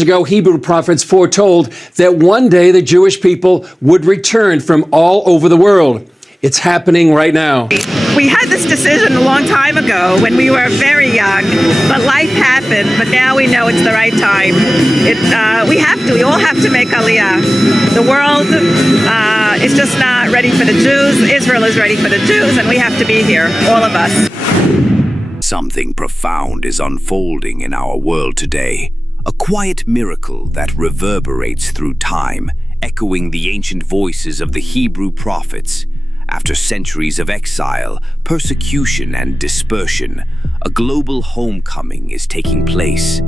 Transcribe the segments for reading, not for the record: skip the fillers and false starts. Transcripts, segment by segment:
Ago, Hebrew prophets foretold that one day the Jewish people would return from all over the world. It's happening right now. We had this decision a long time ago when we were very young, but life happened. But now we know it's the right time. We all have to make Aliyah. The world is just not ready for the Jews. Israel is ready for the Jews, and we have to be here, all of us. Something profound is unfolding in our world today. A quiet miracle that reverberates through time, echoing the ancient voices of the Hebrew prophets. After centuries of exile, persecution, and dispersion, a global homecoming is taking place.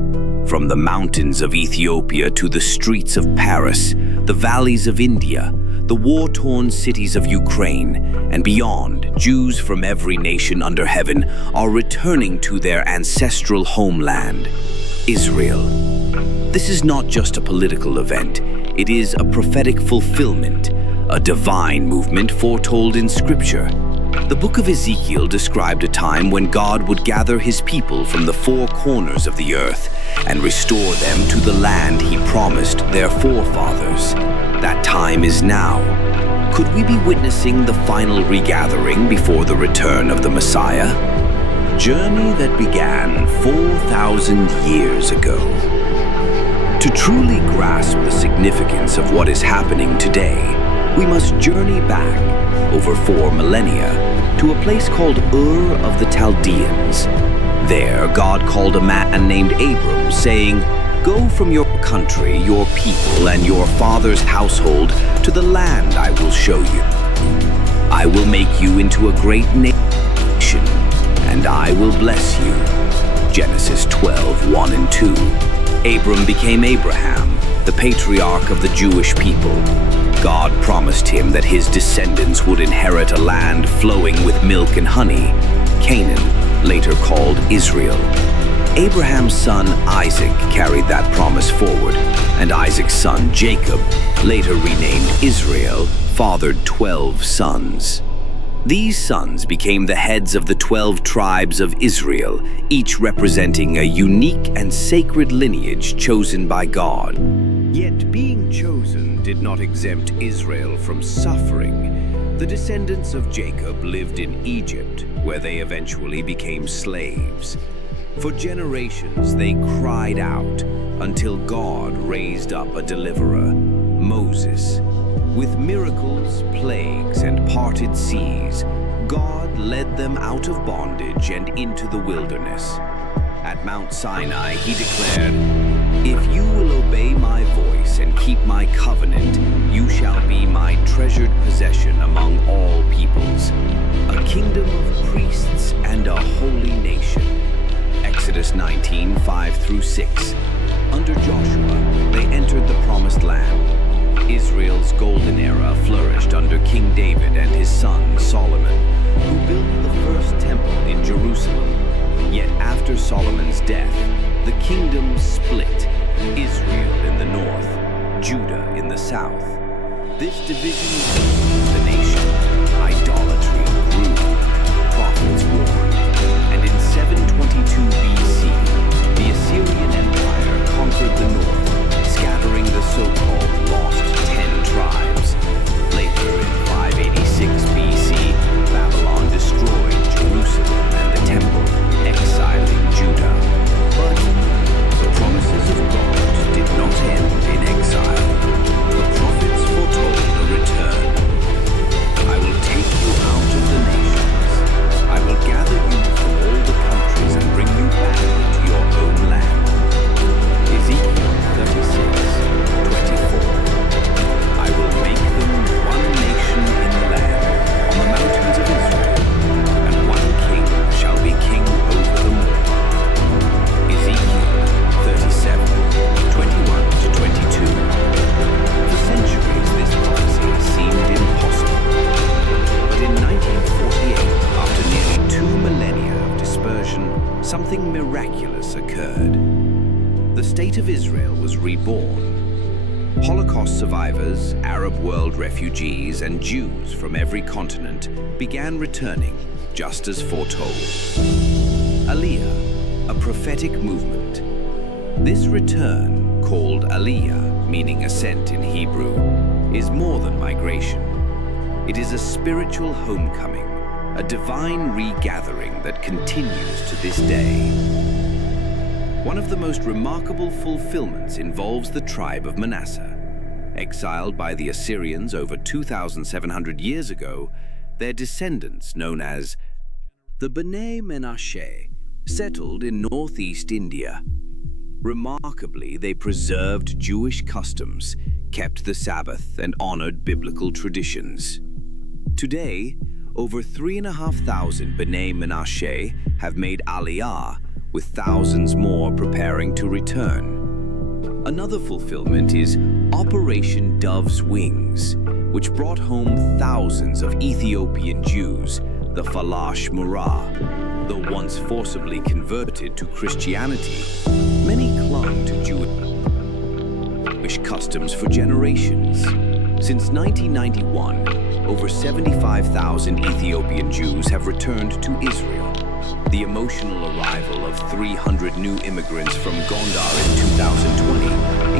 From the mountains of Ethiopia to the streets of Paris, the valleys of India, the war-torn cities of Ukraine, and beyond, Jews from every nation under heaven are returning to their ancestral homeland, Israel. This is not just a political event, it is a prophetic fulfillment, a divine movement foretold in Scripture. The book of Ezekiel described a time when God would gather his people from the four corners of the earth and restore them to the land he promised their forefathers. That time is now. Could we be witnessing the final regathering before the return of the Messiah? Journey that began 4,000 years ago. To truly grasp the significance of what is happening today, we must journey back over 4 millennia to a place called Ur of the Chaldeans. There, God called a man named Abram, saying, "Go from your country, your people, and your father's household to the land I will show you. I will make you into a great nation, and I will bless you." Genesis 12:1 and 2. Abram became Abraham, the patriarch of the Jewish people. God promised him that his descendants would inherit a land flowing with milk and honey, Canaan, later called Israel. Abraham's son Isaac carried that promise forward, and Isaac's son Jacob, later renamed Israel, fathered 12 sons. These sons became the heads of the 12 tribes of Israel, each representing a unique and sacred lineage chosen by God. Yet being chosen did not exempt Israel from suffering. The descendants of Jacob lived in Egypt, where they eventually became slaves. For generations they cried out until God raised up a deliverer, Moses. With miracles, plagues, and parted seas, God led them out of bondage and into the wilderness. At Mount Sinai, he declared, "If you will obey my voice and keep my covenant, you shall be my treasured possession among all peoples, a kingdom of priests and a holy nation." Exodus 19:5-6. Under Joshua, they entered the promised land. Israel's golden era flourished under King David and his son Solomon, who built the first temple in Jerusalem. Yet after Solomon's death, the kingdom split, Israel in the north, Judah in the south. This division weakened the nation, idolatry grew, prophets warned, and in 722 BC, the Assyrian Empire conquered the north, scattering the so-called lost 10 tribes. Later, in 586 BC, Babylon destroyed Jerusalem and the temple, exiling Judah. But the promises of God did not end in exile. The prophets foretold a return. "I will take you out of the nations. I will gather you from all the countries and bring you back into your own land." Ezekiel 36:24. "I will make them one nation in the land, on the mountains of Israel, and one king shall be king over them all." Ezekiel 37:21-22. For centuries this prophecy seemed impossible. But in 1948, after nearly 2 millennia of dispersion, something miraculous occurred. The state of Israel was reborn. Holocaust survivors, Arab world refugees, and Jews from every continent began returning, just as foretold. Aliyah, a prophetic movement. This return called Aliyah, meaning ascent in Hebrew, is more than migration. It is a spiritual homecoming, a divine regathering that continues to this day. One of the most remarkable fulfillments involves the tribe of Manasseh. Exiled by the Assyrians over 2,700 years ago, their descendants, known as the B'nai Menashe, settled in northeast India. Remarkably, they preserved Jewish customs, kept the Sabbath, and honored biblical traditions. Today, over 3,500 B'nai Menashe have made Aliyah, with thousands more preparing to return. Another fulfillment is Operation Dove's Wings, which brought home thousands of Ethiopian Jews, the Falash Murrah. Though once forcibly converted to Christianity, many clung to Jewish customs for generations. Since 1991, over 75,000 Ethiopian Jews have returned to Israel. The emotional arrival of 300 new immigrants from Gondar in 2020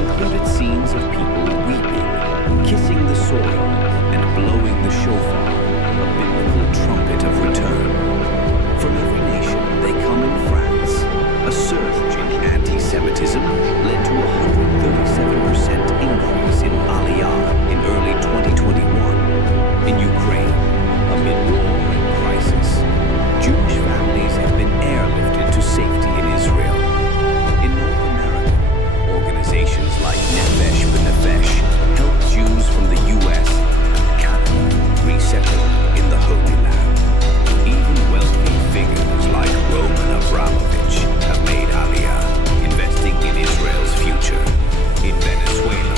included scenes of people weeping, kissing the soil, and blowing the shofar, a biblical trumpet of return. From every nation, they come in France. A surge in anti-Semitism led to a 137% increase in Aliyah in early 2021. In Ukraine, amid war and crisis, Jewish families have been airlifted to safety in Israel. In North America, organizations like Nefesh B'Nefesh help Jews from the U.S. and Canada resettle in the Holy Land. Even wealthy figures like Roman Abramovich have made Aliyah, investing in Israel's future. In Venezuela,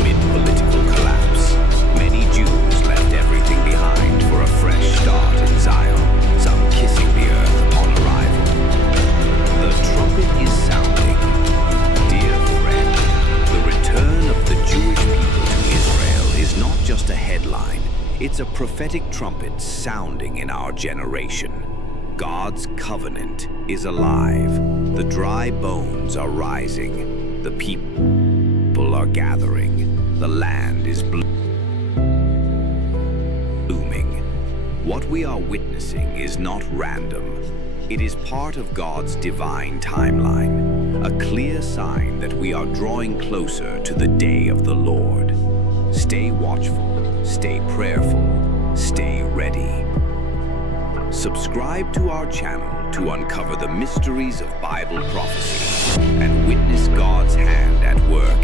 amid political collapse, many Jews left everything behind for a fresh start in Zion, some kissing the earth upon arrival. The trumpet is sounding. Dear friend, the return of the Jewish people to Israel is not just a headline. It's a prophetic trumpet sounding in our generation. God's covenant is alive. The dry bones are rising. The people are gathering. The land is blooming. What we are witnessing is not random. It is part of God's divine timeline, a clear sign that we are drawing closer to the day of the Lord. Stay watchful, stay prayerful, stay ready. Subscribe to our channel to uncover the mysteries of Bible prophecy and witness God's hand at work